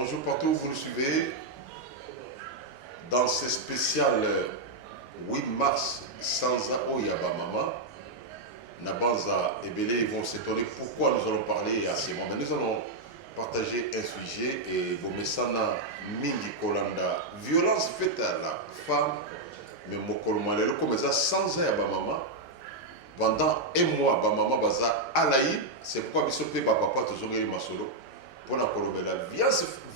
Bonjour partout où vous nous suivez. Dans ce spécial 8 mars, sans Aoyaba Mama, Nabanza et Belé vont s'étonner pourquoi nous allons parler à ces moments. Nous allons partager un sujet et Bomesana Mingi Kolanda. Violence faite à la femme, mais Mokolmalero comme ça, sans Aoyaba Mama. Pendant un mois, Bamama Baza Alaï, c'est pourquoi Bissopé Papa toujours eu Masolo. Pour la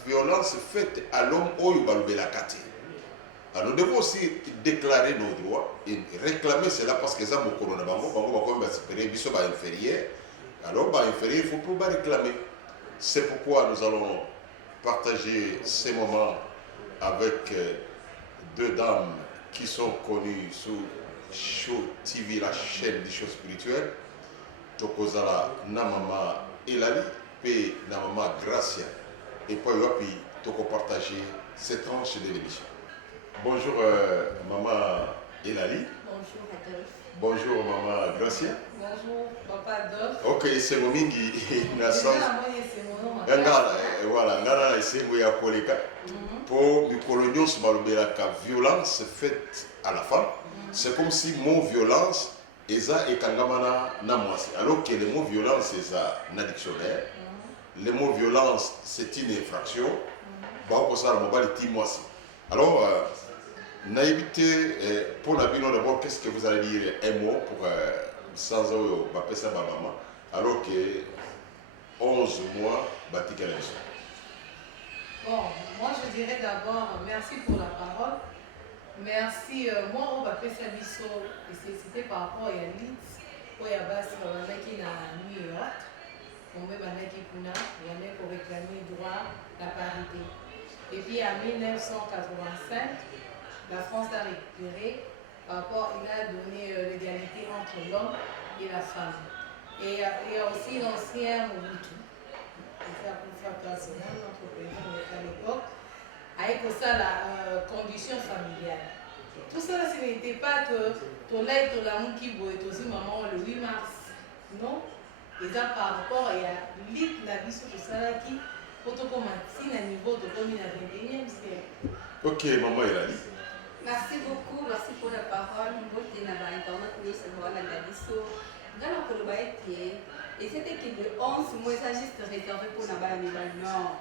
violence faite à l'homme ou la kati. Alors nous devons aussi déclarer nos droits et réclamer cela parce que ça mon corona bango va espérer biso ba inférieur. Alors ba inférieur il faut pas réclamer. C'est pourquoi nous allons partager ces moments avec deux dames qui sont connues sous Show TV, la chaîne des choses spirituelles. Tokozala Namama Elali et Namama Gracia. Et puis Toko partager cette tranche de l'émission. Bonjour Maman Elali. Bonjour Adolphe. Bonjour Maman Gracia. Bonjour Papa Adolphe. Ok, c'est mon mingi naissance. Voilà, ngana c'est moya koleka. Pour du coloniaux malobelaka violence faite à la femme. C'est comme si mot violence eza et kangamana na mwasi. Alors que le mot violence eza na dictionnaire. Le mot violence c'est une infraction. Bah pour ça le mot baliti mwasi. Alors naïbité pour la bino d'abord qu'est-ce que vous allez dire un mot pour sans oyo bapesa babama alors que 11 mois batika la mission. Bon, moi je dirais d'abord merci pour la parole. Merci, moi on va faire ça biso et c'était par rapport à Yalit, où il y a basi qui na New York, on met banaki kuna, il y en a pour réclamer droit la parité. Et puis en 1985, la France a récupéré par rapport, il a donné l'égalité entre l'homme et la femme. Et il y a aussi l'ancien Mobutu, c'est ça pour faire place au monde, notre président à l'époque. Avec ça la condition familiale. Tout ça, ce n'était pas que ton lait, ton amour qui boit, ton maman le 8 mars. Non. Et ça par rapport à la vie sur tout ça qui, pour te commencer à niveau de comme à 21e siècle. Ok, maman Elali. Merci beaucoup, merci pour la parole. Et c'était que le 11 mois, ça juste réservé pour la balle. Non.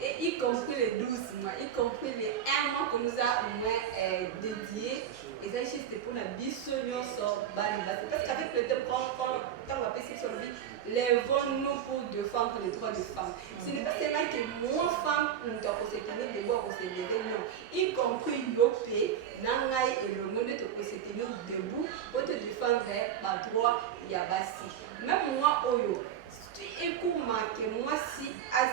Et y compris les 12 mois, y compris les 1 mois que nous avons dédié, et ça juste pour la bisogno sur Bali. Parce qu'avec le temps, quand on va passer sur lui, lèvons-nous pour défendre les droits des femmes. Ce n'est pas seulement que moi, femme, nous devons se tenir debout pour se lever, non. Y compris Yopé, Nangaï et le monde devons se tenir debout pour te défendre par droit Yabasi. Même moi, Oyo. Et pour marquer, moi, si à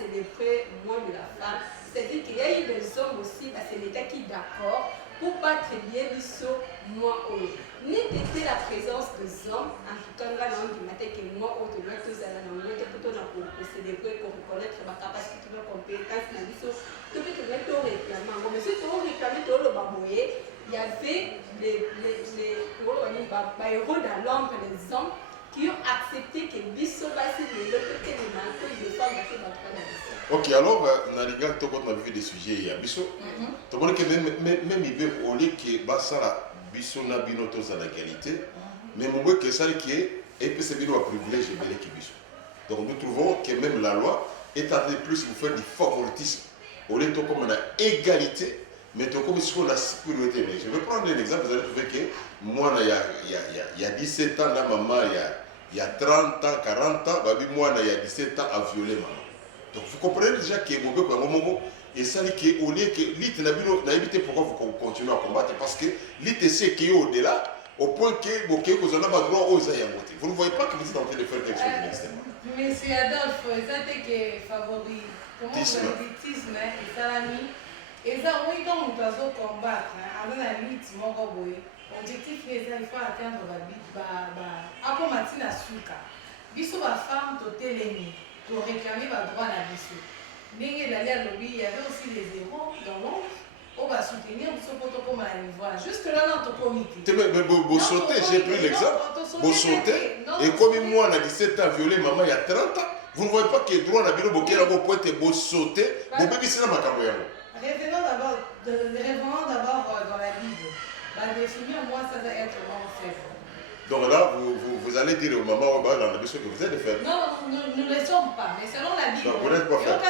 célébrer moi de la femme, c'est-à-dire qu'il y a eu des hommes aussi, c'est l'État qui est d'accord pour battre bien l'issue, moi, ni d'été la présence des hommes, en tout cas, là, on dit que moi, on doit tous aller dans le monde pour célébrer, pour reconnaître ma capacité de compétence, dans l'issue, tout ce que tu veux réclamer. Mais si tu veux réclamer, tu veux baboyer, il y avait les héros dans l'ombre, les hommes, qui ont accepté que Bisso Bassi les autres que les manquants de femmes qui vont. Ok, alors, dans les gars, tu as vu des sujets il y a Bisso. Tu vois que même il veut au lieu que Bassara Bisso n'a pas de l'égalité, mais mon bout que ça qui est, et puis c'est bien un privilège de qui Bisso. Donc nous trouvons que même la loi est en plus pour faire du favoritisme. Au lieu de comme on a égalité, mais tu comme sur la sécurité. Je vais prendre un exemple, vous allez trouver que moi, il y a 17 ans, la maman, il y a 30 ans, 40 ans, moi, il y a 17 ans à violer maman. Donc vous comprenez déjà que et ça dit qu'au lieu que l'IT n'a évité pourquoi vous continuez à combattre, parce que l'IT sait qu'il est au-delà, au point que vous n'avez pas droit aux ayants. Vous ne voyez pas que vous êtes en train de faire quelque chose d'extrêmement. Monsieur Adolphe, ça que favori, comment vous dites, et salami. Et ça, oui, quand on doit combattre, avec la lutte, l'objectif est il faut atteindre la lutte. Après, Martina Souka, Bissou, ma femme, tu es l'ennemi, tu réclamer ma droit à la Bissou. Mais il y avait aussi les héros dans l'ombre. On va soutenir comme un niveau. Juste là, dans ton comité. Mais vous sautez, j'ai pris l'exemple. Vous sautez, et comme moi, on a 17 ans violé maman il y a 30 ans. Vous ne voyez pas que droit na bino bokela bo pointe bo sauter, bo bébisina makambo yango. Revenons d'abord dans la Bible. La définir, moi, ça doit être mon faible. Donc là, vous allez dire aux mamans, dans la mission que vous êtes faible. Non, nous ne le sommes pas, mais selon la Bible. Donc vous n'êtes pas faible.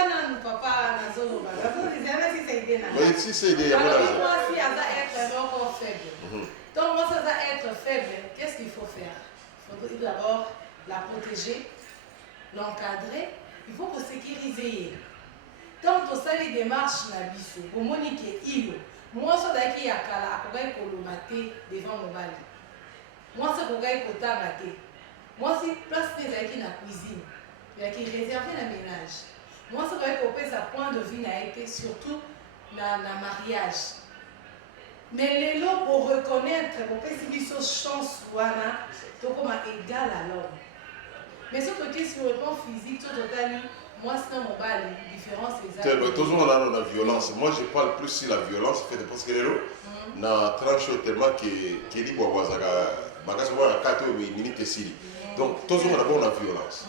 Mais si c'est des alors, moi, si ça doit être encore faible. Donc, moi, ça doit être faible. Qu'est-ce qu'il faut faire? Il faut d'abord la protéger, l'encadrer. Il faut sécuriser. Donc, tout ça, les démarches, pour moniquer, moi, ça doit être devant mon bali. Moi, c'est pour gagner pour t'arrêter. Moi, c'est place des acquis dans la cuisine. Il y a qui réservé le ménage. Moi, c'est pour que sa point de vue n'a été surtout dans le mariage. Mais les lots pour reconnaître, pour que si une chance soit comme égal à l'homme. Mais ce côté sur le plan physique, tout total, moi, c'est mon bal, la différence c'est ça. Toujours là, on a violence. Moi, je parle plus sur la violence, parce que les lots, na tranche tellement que li boazaga bakaso wana 4 minutes sili. Donc toujours on a violence.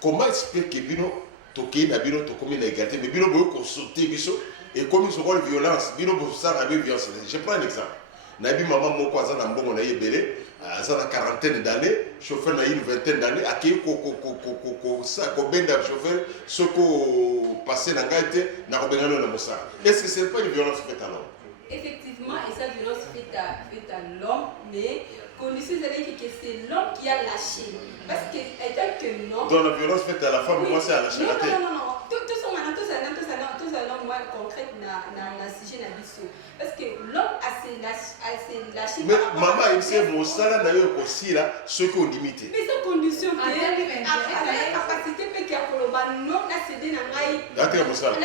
Comment expliquer bino toké na bino to comme l'égalité mais bino boyo ko sauter biso et comme ils sont violence bino bo ça na violence. Je prends un exemple. Na bi maman moko aza na mbongo na yebele aza na quarantaine d'années, chauffeur na une vingtaine d'années aki ko ça ko benda chauffeur ce ko passer na ngaite na ko bengano na mosa. Est-ce que c'est pas une violence faite à l'homme? Effectivement, et cette violence faite à l'homme, mais condition que c'est l'homme qui a lâché. Parce que, étant que non. Donc la violence faite à la femme, oui. Moi c'est à lâcher la tête. Non. Tout ça, moi concret, na sujet na biso. Parce que l'homme a lâché. Mais maman, il sait mon salaire d'ailleurs aussi là, ceux qui ont limité. Mais cette condition, à la capacité qui a coloba, non, a cédé dans l'aïe. D'accord, mon salaire.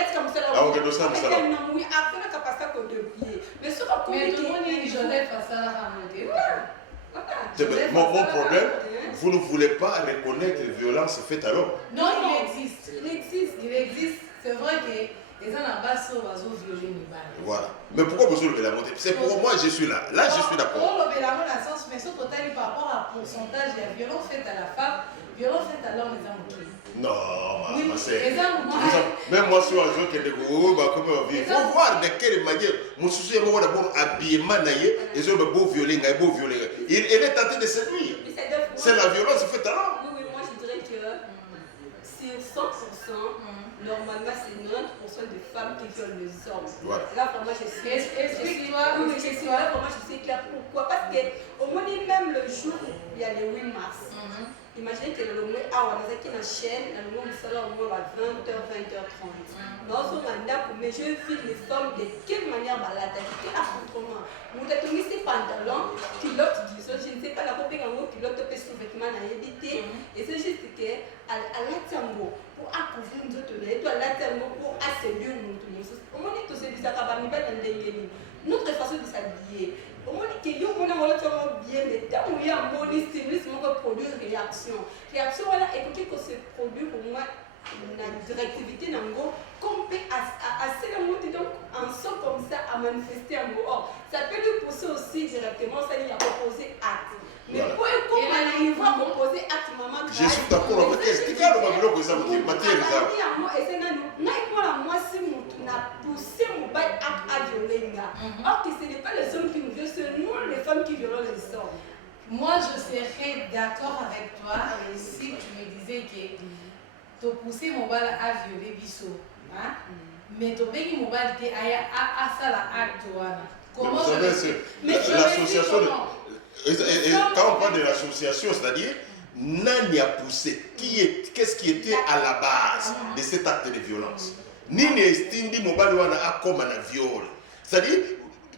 Ah, ok, donc ça, mon salaire. Oui, après la capacité qu'on devient. Mais ce qu'on mais tout le monde dit Joseph à ça la mon problème, vous ne voulez pas reconnaître les violences faites à l'homme. Non, il existe. C'est vrai que les gens en bas sont violés. Voilà. Mais pourquoi vous soulevez la montée? C'est pour moi, je suis là. Là, je suis d'accord. On le la sens, mais ce total par rapport à pourcentage, il y a violence faite à la femme, violence faite à l'homme, les hommes. Non, oui, c'est. Même moi, sur un jour qui est de il faut voir de quelle manière. Mon souci est d'abord habillement, et ont beau violer, beau violer. Il est tenté de séduire. C'est la violence faite à l'homme. Oui, moi je dirais que sur 100%, normalement c'est 90% de femmes qui violent les hommes. Voilà. Là, pour moi, je suis. Explique-toi. Là, pour moi, je suis claire. Pourquoi? Parce qu'au moins, même le jour où il y a le 8 mars, imaginez que le mois on a qui chaîne, le mois au moins à 20h, 20h30. Mais je vis les femmes de quelle manière l'attaquer affrontement. Nous avons mis ces pantalons, culottes, je ne sais pas la robe en culotte peut sous-vêtement à éviter. Et c'est juste qu'à la tango, pour accouvrir nous autres, à la tango pour asséduire nous tous. Au moins, tout ce qui s'est notre façon de s'habiller. Au moins, que yo on a bien mais tant où il y a un bon stimulus, on va produire réaction. Réaction voilà, écoutez que ce produit pour moi la directivité nango qu'on peut assez la monter donc en son comme ça à manifester en dehors. Ça peut lui pousser aussi directement ça lui a proposé acte. Mais pour comment il va proposer acte maman. Je suis d'accord avec elle. Qui a le mabilo que ça vous dit matière ça. Et c'est moi si on a poussé mon bail à violer. Or que ce n'est pas les hommes qui nous violent, c'est nous les femmes qui violent les hommes. Moi je serais d'accord avec toi si tu me disais que tu poussé mon bail à violer biso. Mais tu bénis mon bail à ça la acte. Comment je sais? L'association quand on parle de l'association, c'est-à-dire Nani a poussé. Qu'est-ce qui était à la base de cet acte de violence? Nini estindi mobali wana akoma na viol. C'est-à-dire,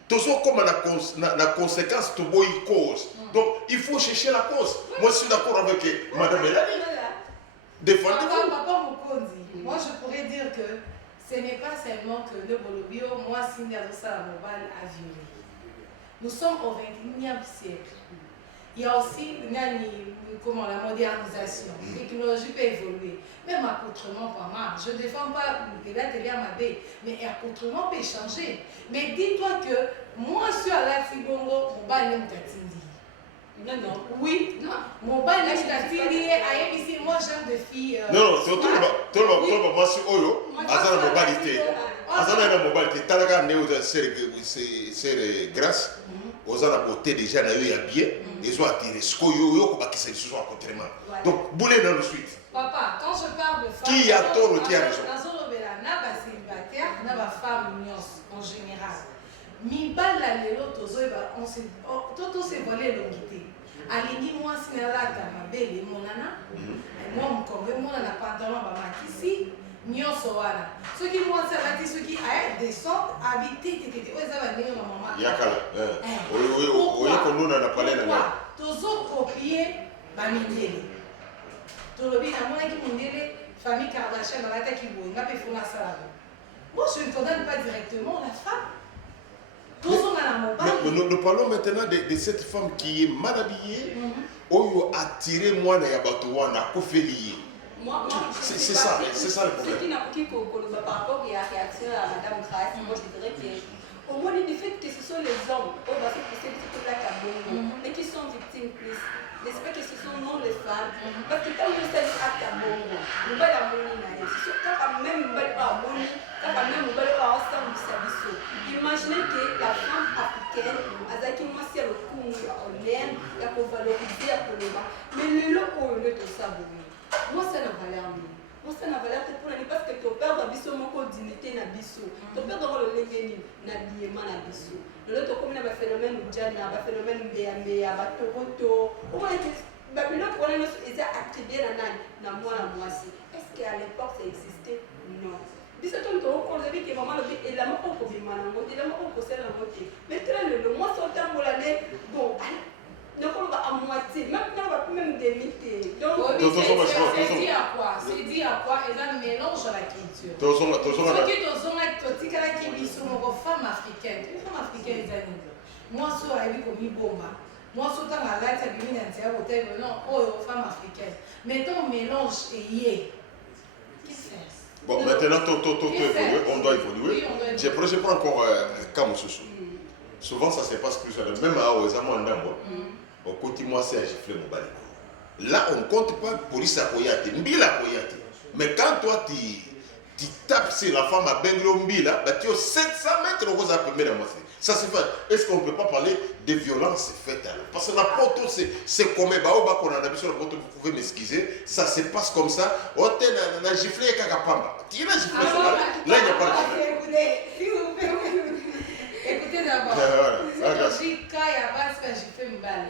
toujours comme la conséquence de boy cause. Donc, il faut chercher la cause. Moi, je suis d'accord avec Madame Mélanie. Défendez-vous. Papa Mokondi, moi je pourrais dire que ce n'est pas seulement que le Bolobio, moi, Cindy Adossa Mobile a violé. Nous sommes au 21e siècle. Il y a aussi la modernisation. La technologie peut évoluer. Même accoutrement, pas mal. Je ne défends pas l'atelier à Mabé, mais accoutrement peut changer. Mais dis-toi que moi, je suis à la Fibongo, mon bail est non. Oui, non. Mon bail est moi j'aime de filles. Non, tout le monde, moi, c'est Oyo. Azana mobilité. Azana mobilité. Talaga Néo, c'est grâce. Ozana beauté déjà, na eu habillé. Ils ont attiré ce Koyo, qui se sont contrairement. Donc, boulez dans le suite. Papa, quand je parle de femmes. Qui a tort ou qui a raison? N'a pas célibataire, n'a pas femme en général. Mibala lelo tozoeba on s'est toto s'est volé l'ongité. Alingi moi sinalaka mabele monana. Moi mkongo monana pantalon ba makisi nyonso wana. Ceux qui moi ça va dire ceux qui a descendre habiter tete o za ba ndenge maman. Yakala. Oui, qu'on nous n'a pas l'air là. Tozo copier ba mindele. Tolobi na mona ki mindele famille Kardashian dans la tête qui boue, n'a pas fait ma salade. Moi, je ne condamne pas directement la femme. Nous parlons maintenant de cette femme qui est mal habillée, où attiré moi na yabato na kofelié. C'est ça le problème. Ce qui n'a pas par rapport à la réaction à Madame Grace, moi je dirais que au moins du fait que ce sont les hommes, on va se pousser un petit peu la cabine, mais qui sont victimes plus. N'est-ce pas que ce sont non les femmes? Parce que quand vous savez à ta bonne, nous allons la c'est sûr quand même nous allons abonner, quand même nous allons ensemble du service. Imaginez que la femme africaine, avec moi c'est le coup on aime, il y a pour valoriser pour le bas. Mais le lot où on est au savourer, moi c'est la valeur. Moi c'est la valeur pour l'année parce que ton père va biso mon code dignité na biso. Ton père doit le lever na biema na biso. L'autre comme un phénomène de Diana, un phénomène de Béamé, un Toronto, au moins Babylone, on est attribué à moi. Est-ce qu'à l'époque ça existait? Non. Dis que tu as dit que maman et la mort au problème, la mort au procès, la mort. Maintenant, le mois sur le temps pour l'année, bon, donc on va à moitié. Maintenant, on va plus même délimiter. Donc, c'est dit à quoi? C'est dit à quoi? Et là, mélange à la culture. Ce qui est aux hommes, qui sont femmes africaines. Les femmes africaines, moi, je suis comme Bomba. Moi, je suis dans la light, je non, oh, femmes africaines. Mettons mélange et yé. Qu'est-ce que c'est? Bon, maintenant, on doit évoluer. Je prends encore Kamoussoussou. Souvent, ça se passe plus. Même à Oezamo, au côté moi, c'est à gifler mon balai. Là, on ne compte pas police à Koyate, Mbila Koyate. Mais quand toi, tu tapes sur la femme à Benglo Mbila, bah, tu as 700 mètres aux appelés à moi. Ça se fait. Est-ce qu'on ne peut pas parler de violence faite alors? Parce que la poteau, c'est comme Baoba qu'on a habitué sur la poteau, vous pouvez m'excuser. Ça se passe comme ça. On a giflé Kakapamba. Tu as giflé sur là, il n'y a pas de problème. Écoutez d'abord. Aujourd'hui, quand il y a base, j'ai fait une balle.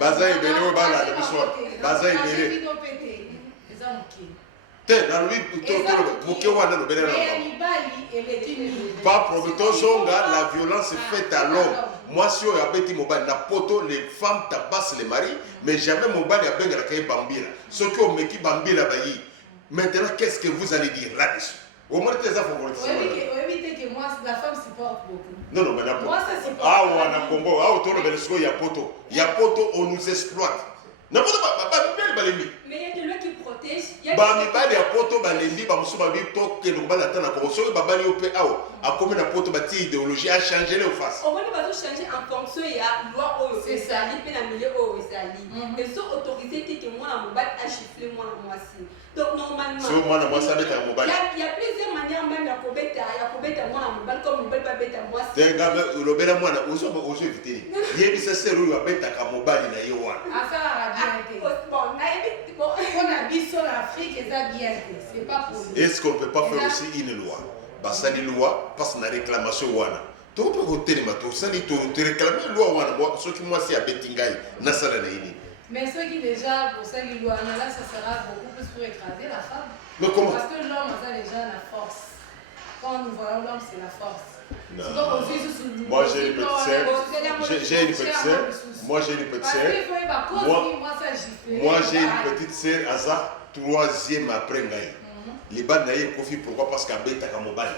Baza est belé au bal à la soir. Baza est belé. Pas problème. La violence est faite à l'homme. Moi, si on a bêti mon bal, la poto, les femmes tabassent les maris, mais jamais mon bal a bien gagné Bambila. Ceux qui ont mis Bambila, maintenant, qu'est-ce que vous allez dire là-dessus? Au moins, tes affaires vont être évitez que moi, la femme supporte beaucoup. Non, mais la moi, ça supporte. Ah, on a combo. Ah, autour de l'Esco, il y a poto. Il y a poto, on nous exploite. N'importe quoi, mais il y a des lois qui protègent. Bamibali ya poto balembi bamusuba bito ke no bala tana ko so babali ope awo akomi na poto bati idéologie a changer les face. On va pas changer en fonction ya loi o c'est ça li pe na milieu o ezali. Et so autorisé que moi na mobile a chiffler moi na moisi. Donc normalement so moi na moisi avec un mobile. Il y a plusieurs manières même ya kobeta moi na mobile comme mobile pas beta moisi. Tenga le bela moi na oso éviter. Yebi ça c'est ru beta ka mobile na yo wana. Affaire arabique. Bon, na yebi bon on habite sur l'Afrique et ça bien c'est pas possible. Est-ce qu'on peut pas faire aussi une loi? Basa ni loi parce na réclamation wana. Tu peux voter ma tour ça ni tu réclamer loi wana moi ce qui moi c'est à betingai na sala na ini. Mais ceux qui déjà pour ça les lois là ça sera beaucoup plus pour écraser la femme. Mais comment? Parce que l'homme a déjà la force. Quand nous voyons l'homme c'est la force. Non. Moi j'ai une petite sœur. J'ai une petite sœur. Moi j'ai une petite sœur. Moi j'ai une petite sœur Aza troisième après Ngaï. Les balles naïe Kofi pourquoi? Parce qu'à Beta Kamobali.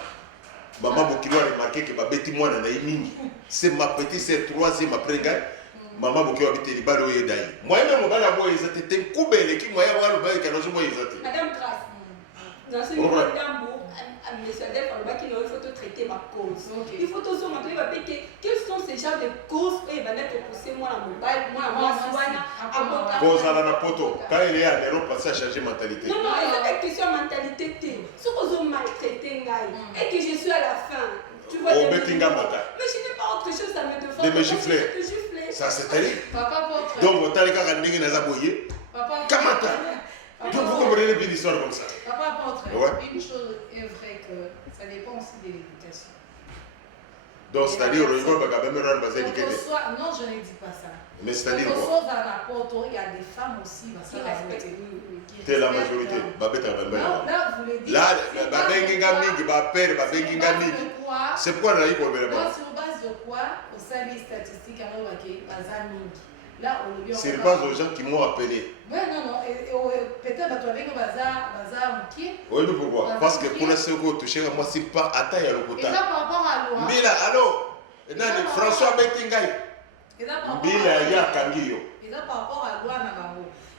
Maman Bokilo a remarqué que Babeti moi naïe mini. C'est ma petite sœur troisième après Ngaï. Maman Bokilo habite les balles au Yedaï. Moi même mon balle à moi ils étaient un coup belle qui moi y a le bail qui a nos mots ils étaient. Madame Grace. Dans ce niveau Monsieur Adel, il faut traiter ma cause. Il faut toujours montrer quels sont ces déjà des causes et il va pousser moi la mobile, moi la moissoine, à Cause à la poto. Quand il est à l'Europe, ça a changé mentalité. non, c'est une question de mentalité. Ce qu'on a maltraité, et que je suis à la fin. Tu vois, mais je n'ai pas autre chose à me défendre. De me gifler. Ça, c'est terrible. Papa Potre. Donc, vous avez dit que vous Papa Kamata. Donc, vous comprenez une histoire comme ça. Papa Potre, Ouais. une chose est vraie que ça dépend aussi de l'éducation. Donc, c'est-à-dire, on va quand même rendre basé Non, je ne dis pas ça. Mais c'est-à-dire quoi? quoi? Il y a des femmes aussi qui respectent. C'est la majorité. Là, vous le dites. Là, c'est pourquoi on a eu problème. Sur base de quoi, au sein des statistiques, là, on c'est pas aux gens qui m'ont appelé. Oui, non. Peut-être que tu avais un bazar qui. Oui, mais pourquoi? Parce que pour ce que touché, moi, c'est pas à taille à l'hôpital. Et ça par rapport à la loi. Mais là, allô? François Bettingay. Et ça par rapport à la loi,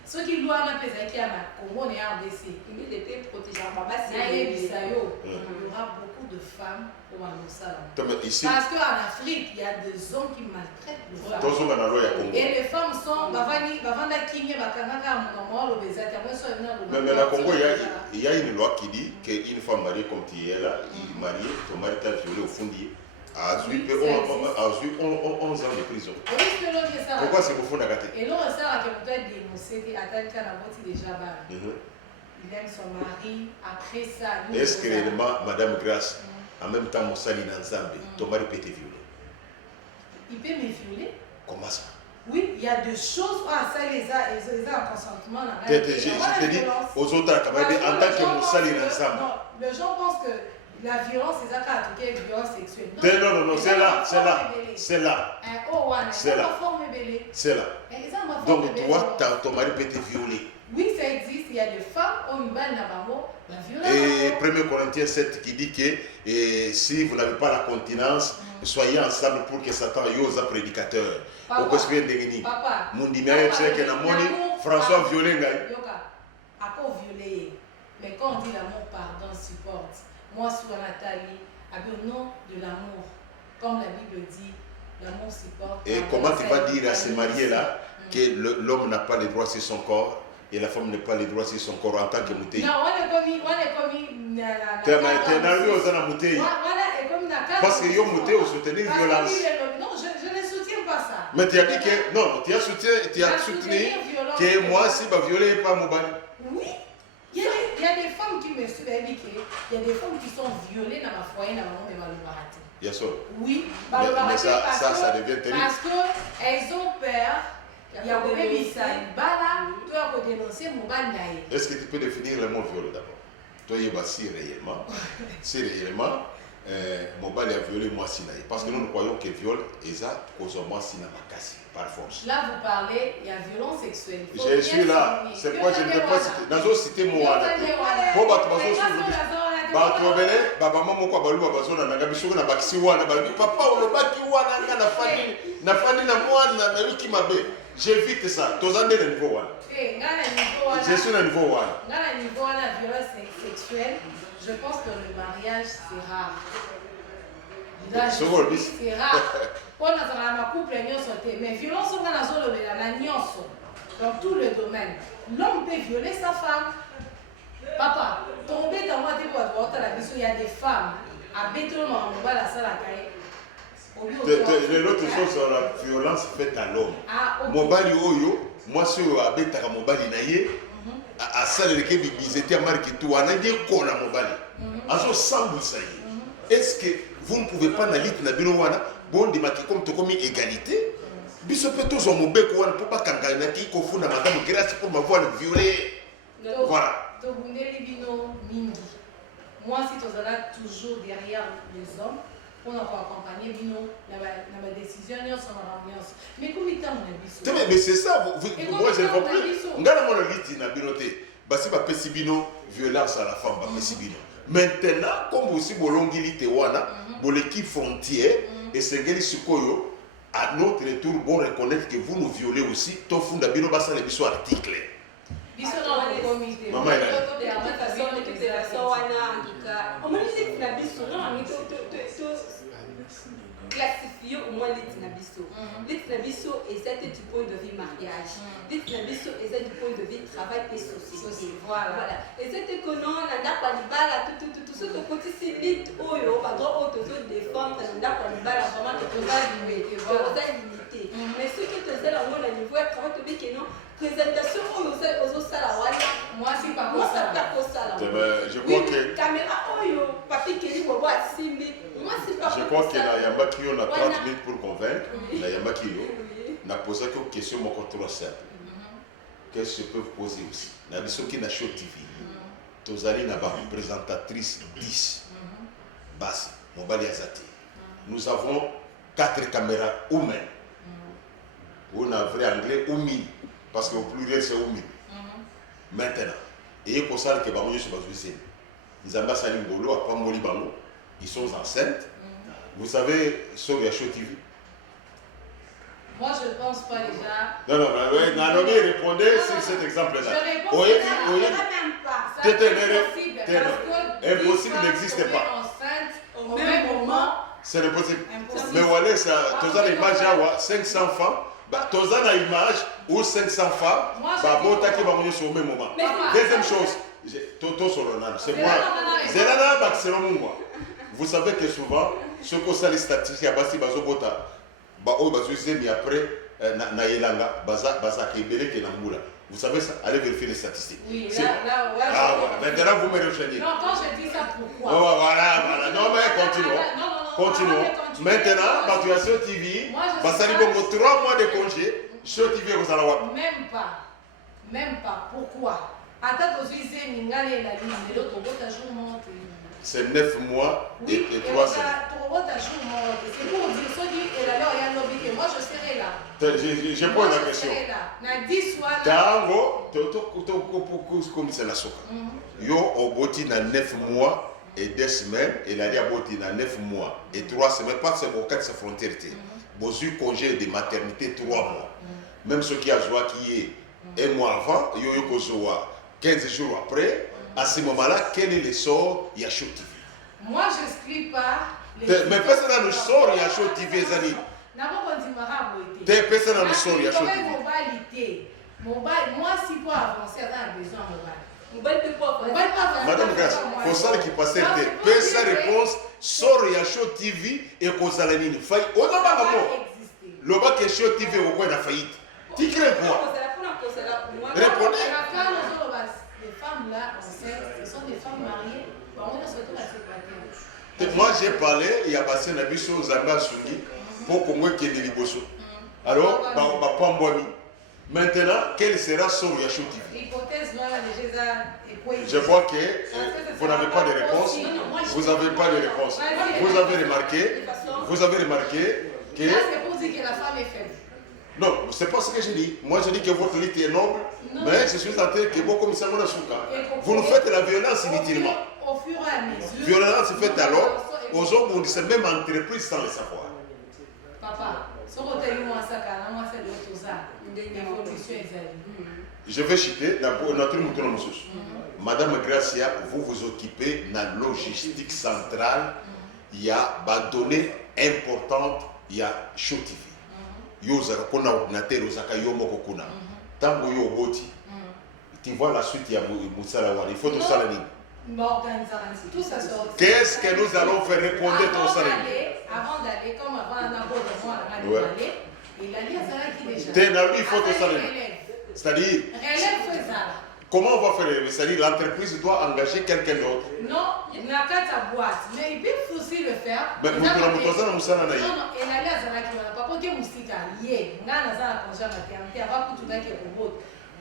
ceux qui loi n'a pas été à la Congo et à RDC. Il était protégé en bas. Il y aura beaucoup de femmes au Manossala. Parce qu'en Afrique, il y a des hommes qui maltraitent les femmes. Et les femmes sont. Mais la Congo, il y a une loi qui dit qu'une femme mariée comme tu es là, mariée, ton mari t'a violé au fondier. A 11 ans de prison. Pourquoi c'est au fond d'Agaté? Et l'on sait que peut-être dénoncer à tel cas la moitié déjà bas. Il aime son mari, après ça. Est-ce que réellement, Madame Grâce, en même temps, mon sali d'ensemble, ton mari peut te violer? Il peut me violer? Comment ça? Oui, il y a des choses. Ah, ça, les a en consentement. Je te dis, aux autres, en tant que mon sali d'ensemble. Les gens pensent que la violence, c'est ça qui est violence sexuelle. Non, c'est là. C'est là. C'est là. Donc, toi, ton mari peut te violer. Oui, ça existe. Il y a des femmes qui ont une balle dans la violence. Et 1 Corinthiens 7 qui dit que si vous n'avez pas la continence, soyez ensemble pour que Satan ose un prédicateur. Papa, François violé. Mais quand on dit l'amour, pardon, supporte. Moi, sur Nathalie, avec le nom de l'amour, comme la Bible dit, l'amour supporte. Et comment tu vas dire à ces mariés-là que l'homme n'a pas les droits sur son corps et la femme n'a pas les droits sur son corps en tant que mouteille? Non, on est comme parce que yo mouteille au soutenir violence. Non, je ne soutiens pas ça. Mais tu as dit que non, tu as soutenu que moi, si je violais pas mon bal. Oui. Il y a des femmes qui me suivent, il y a des femmes qui sont violées dans ma foyer, dans mon de Malobaraté. Bien sûr. Oui, mais ça devient terrible. Parce qu'elles ont peur. Il y a des bala, tu as dénoncé mon bal. Est-ce que tu peux définir le mot viol d'abord? Toi, il y a si réellement, mon bal a violé moi Sinaï. Parce que nous croyons que viol est ça, cause moi Sinaï par force. Là, vous parlez, il y a violence sexuelle. Je suis là, c'est pourquoi je ne peux pas citer. Dans cité moi. Pour battre ma sauce, j'évite ça. Je suis au niveau 1. Dans le niveau 1, la violence sexuelle, je pense que le mariage, c'est rare. C'est rare. Quand on a un couple, mais violence, on a dans tout le domaine. L'homme peut violer sa femme. Papa, tomber dans moi, il y a des femmes à béton, on va la salle à cahier. L'autre chose, c'est la violence faite à l'homme. Mobali oyo, moi, si je suis à mobali naïe, à salle de Kébi, ils étaient à marquer tout, on a dit qu'on a mobali. Alors, semble ça y est. Est-ce que vous ne pouvez pas n'aller dans le bureau, bon, de marquer comme tu comme égalité? Biso peut tous en mobile pour pas qu'un gars qui confond à madame grâce pour m'avoir violé. Voilà. Moi, si tu es toujours derrière les hommes, on a accompagner Bino dans ma décision, mais comment il t'a mais c'est ça, moi je ne vois plus. Regarde moi le lit na binoté. Basi ba pesi bino violence à la femme ba pesi bino. Maintenant, comme aussi bolongili te wana, l'équipe frontière et sengeli sikoyo, à notre retour, bon reconnaître que vous nous violez aussi. Ton fond d'abino basa les biso article. Maman elle classifier au moins les Tinabiso. Les Tinabiso, et c'est du point de vue mariage. Les Tinabiso, et c'est du point de vue travail et société. Voilà. Et c'est que non, on a pas de balle, tout ce que côté limite, oyo, pas trop auto défendre, on a pas de balle, vraiment, tu vas limiter. Mais ce qui te fait la mode à niveau, travail te dit que non, présentation aux salariés. Moi, c'est pas Moi, ça ça. pas pour ça. Je crois que. Caméra, oyo, papier qui est pour voir si, mais moi, c'est pas Je crois que la Yamba qui on a 30 minutes pour convaincre. La Yamba qui n'a posé quelques questions, mon contrôle simple. Qu'est-ce que je peux vous poser aussi? La mission qui n'a Show TV. Tozali n'a pas représentatrice 10. Basse, Mobali Azati. Nous avons 4 caméras humaines. On a vrai anglais Oumi. Parce qu'au pluriel c'est Oumi. Maintenant. Et pour ça, que Bamoyo se base les ambassadeurs Ngolo, à Pamoli Bango, ils sont enceintes. Vous savez, sur Show TV. Moi, je ne pense pas déjà. Non, Nanomi répondait sur cet exemple-là. Je réponds Oui, même pas. Ça, c'est impossible. Impossible n'existe pas. Au même moment. C'est impossible. Impossible. Mais voilà, tu as l'image, 500 femmes. Tu as l'image où 500 femmes, au même moment. Deuxième chose, Toto Solonal, c'est moi. Zelana, c'est moi. Vous savez que souvent, ce qu'on sait les statistiques, après, vous savez ça, allez vérifier les statistiques. Oui, là, ouais. Ah, voilà. Maintenant, vous me rejoignez. Non, quand je dis ça, pourquoi? Oh, voilà. Non, mais continuons. Maintenant, quand tu as Show TV, ça lui donne 3 mois de congé. Show TV, vous allez voir. Même pas. Pourquoi? Attends, tu sais, Ningale et la liste, et l'autre, jour monte. C'est 9 mois et 3 semaines. C'est pour dire, ceux qui sont là, il y a lobby, et moi je serai là. Je pose la question. Na 10 soirs. Tango, comme c'est la soca. Yo, au boti na 9 mois et 2 semaines, et la dia boti na 9 mois et 3 semaines, parce que c'est au cas de sa frontière. Bosu congé de maternité 3 mois. Même ce qui a joué qui est 1 mois avant, yo yo kozoa 15 jours après. À ce moment-là, quel est le sort il y a Show TV? Moi, je n'excris pas. Mais personne n'a le sort il y a Show TV, Zani. Des personnes n'a le sort il y a Show TV. Moi, si pour avancer, on a besoin de mobile. Madame Grasse, il faut ça qui passe. Personne réponse sort il y a Show TV et qu'on s'en est failli. On n'a pas de le bas que Show TV au coin de la faillite. Tu crées quoi? Répondez. Les femmes là, ce sont des femmes mariées. Moi j'ai parlé, il y a passé un abisso Zamba Sungi pour qu'on voit qu'il y ait des libosos. Alors, maintenant, quel sera son Show TV? Je vois que vous n'avez pas de réponse. Vous n'avez pas de réponse. Vous avez remarqué que. Là, c'est pour dire que la femme est faible. Non, c'est pas ce que je dis. Moi, je dis que votre lutte est noble, mais je suis en train de beaucoup comme ça, vous nous faites la violence inutilement. Au fur et à mesure. Violence faite alors aux hommes où c'est même entreprise sans le savoir. Papa, ce que moi c'est de tout ça. Je vais citer notre mouton. Madame Gracia, vous vous occupez de la logistique centrale. Il y a des données importantes, il y a Show TV. Yoza kuna ordinateur ozaka yo moko kuna tango yo boti tu vois la suite ya musala wala il faut tout ça tout ça sort. Qu'est-ce que nous allons faire répondre ton salaire avant d'aller comme avant on a beau de moi la aller et la lire ça qui déjà t'es dans lui il faut tout ça c'est-à-dire relève ça. Comment on va faire? C'est-à-dire l'entreprise doit engager quelqu'un d'autre. Non, il n'a qu'à ta boîte. Mais il peut aussi le faire. Mais vous pouvez nous poser dans le salon. Non, et la loi, c'est là qu'il n'y a pas. Quand tu es moustique,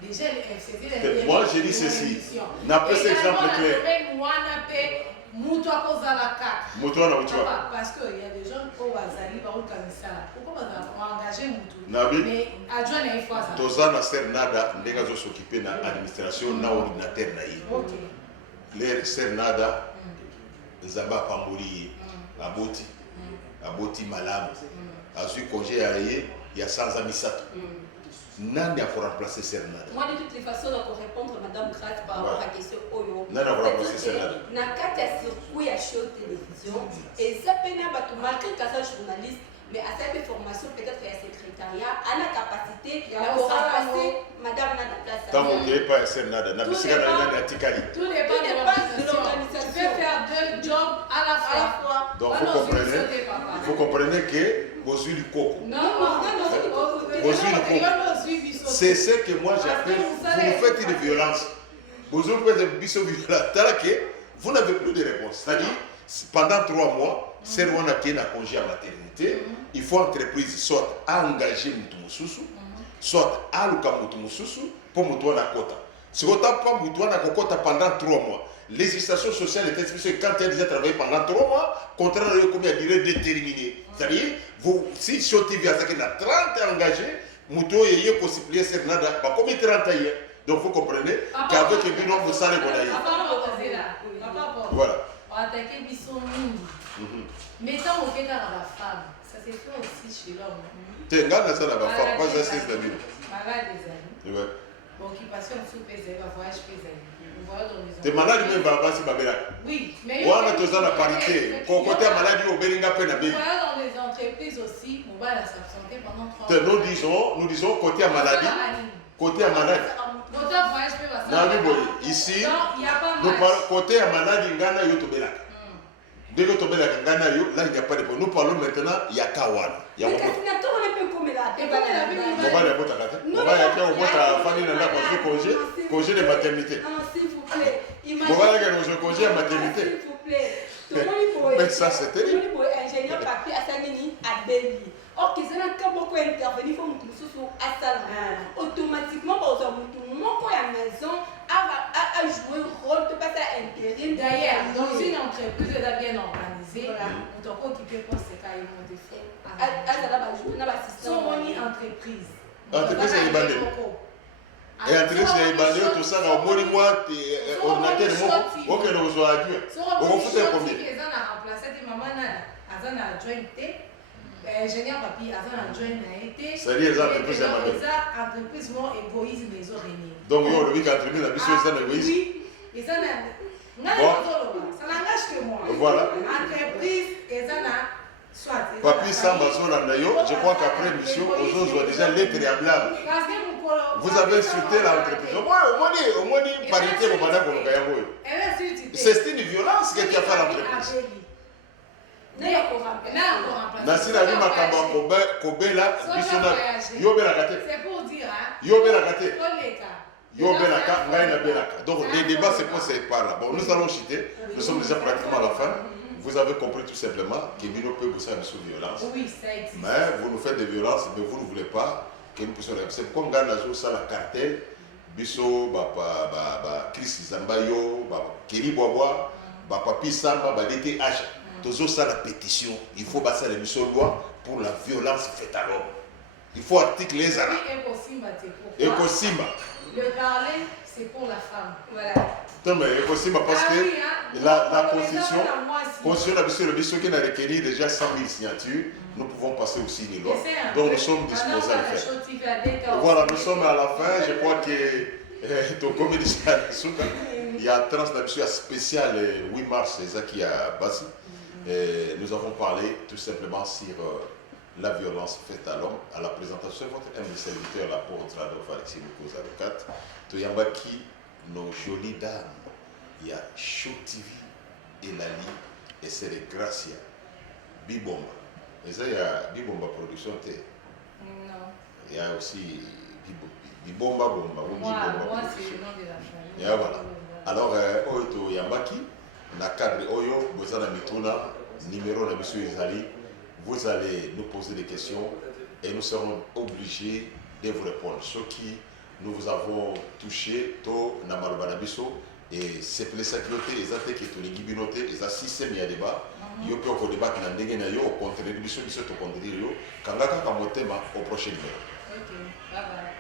déjà, moi, j'ai dit ceci. N'a pas cet exemple clair. Parce qu'il y a des gens qui ont pourquoi on va engager Moutou? Mais adjoint il faut ça. Tozana na ser nada ndega zo s'occuper na administration na ordinateur na yi. Les ser nada nzamba pamboli aboti malamu. Azui congé aye ya sans amisato. Nani a pour remplacer ser nada? Moi de toutes les façons donc répondre madame Gratte par rapport à la question Oyo. Nani a pour remplacer ser nada? Na kati ya circuit ya show télévision et ça malgré qu'à sa journaliste, mais à cette formation, peut-être qu'il y a secrétariat, à la capacité Il y a de remplacer Madame Nada. Tant que pas Nada, tout dépend de l'organisation. Tu peux faire 2 jobs à la fois. Donc vous comprenez que vous êtes du coco. Non. C'est ce que moi j'appelle, vous faites une violence. Vous faites une violence. Vous n'avez plus de réponse. C'est-à-dire, pendant 3 mois, c'est on a qui a congé à maternité, il faut l'entreprise soit engager Moutoumoussou, soit à Moutoumoussou pour Moutouana Kota. Si vous n'avez pas Moutouana Kota pendant 3 mois, législation sociale est expliquée quand tu as déjà travaillé pendant 3 mois, contrairement à combien de durée déterminée. C'est-à-dire, si Chotivi a 30 engagés, Moutou est possible de nada, pas comme 30 ans. Donc vous comprenez qu'avec le bilan de ça, voilà. Attaquer Bisson Mini. Mettons au Québec à la femme. Ça s'est fait aussi chez l'homme. Tu regardes ça là-bas, pas ça, c'est la vie. Malade des amis. Ouais. Occupation sous PZ, voyage PZ. Tu es malade même, c'est Babela. Oui, mais. On a tous la parité. Quand tu es malade, au Belinga Penabe. Dans les entreprises aussi, on va s'absenter pendant 3 mois. Nous disons, côté à maladie. Côté à maladie. Ici, nous parlons côté à maladie, Ngana Yotobela. Dès que tu là, il n'y a pas de problème. Nous parlons maintenant, il y a Kawan. Il y a congé de maternité. S'il vous plaît. Congé à maternité. S'il vous plaît. Mais ça, c'est terrible. Ingénieur papier à Sanini à Delhi. Or, qu'ils ont quand beaucoup intervenir, il faut à ça. Automatiquement, par exemple, quand à la maison, a joué un rôle de passer à intérim. D'ailleurs, dans une entreprise bien organisée, on t'a occupé pour ces cas, ils vont te faire. Son entreprise. Entreprise, c'est bandé. Et entreprise, c'est bandé, tout ça, au moins, ordinateur, ok, nous sommes adultes. On fait combien? Ils ont remplacé des mamans, ils ont adjoint. Ingénieur papier, ils ont adjoint. C'est-à-dire, les entreprises, les entreprises vont égoïsent les origines. Donc, il y a le week entreprise, la mission, ils sont égoïstes. Oui, ils sont ça n'engage que moi. Voilà. Entreprise, ils ont soit. Papi Samba je crois qu'après l'émission, aux autres, déjà lettre et blâme. Vous avez insulté l'entreprise. Au moins, parité, au madame, c'est une violence qui a fait l'entreprise. Nasina vu Makamba Kobela, Yobela Kate. C'est pour dire, Yobela Kate. Yobela Kate, donc les débats se posent par là. Bon, nous allons chuter, nous sommes déjà pratiquement à la fin. Vous avez compris tout simplement que Bino peut bosser avec sous violence. Oui, ça existe. Mais vous nous faites des violences, mais vous ne voulez pas que nous puissions réussir. C'est comme Ghana, ça la cartel, Bisso, Chris Zambayo, Kelly Bois, Papi Samba, DTH. Toujours ça la pétition. Il faut passer l'émission de loi pour la violence faite à l'homme. Il faut articuler ça. Écosimba. Le parler, c'est pour la femme. Voilà. Non, mais Écosimba parce que la constitution, le biso qui a requis déjà 100 000 signatures, nous pouvons passer aussi une loi. Donc nous sommes disposés à le faire. Voilà, nous sommes à la fin. Je crois que ton comité il y a un transmission spécial le 8 mars, c'est ça qui a basé. Nous avons parlé tout simplement sur la violence faite à l'homme, à la présentation de votre humble serviteur, l'apôtre Adolphe Alexis Moukouz, avocate, Toyambaki, nos jolies dames, il y a Show TV et Lali, et c'est les Gracia, Bibomba. Et ça, il y a Bibomba Production T. Non. Il y a aussi Bibomba Bomba. Moi, c'est le nom de la famille. Et voilà. Alors, Oito Yambaki, na cadre Oyo, Bozana Mituna, numéro na Monsieur Izali, vous allez nous poser des questions et nous serons obligés de vous répondre. Ce qui nous vous avons touché, to na Malubanabiso, et c'est pour les sécurités, les attaques qui sont les guibinotés, les systèmes il y a débat. Il y a un débat qui n'a pas de au contraire, au contraire, au prochain numéro. Ok, bye bye.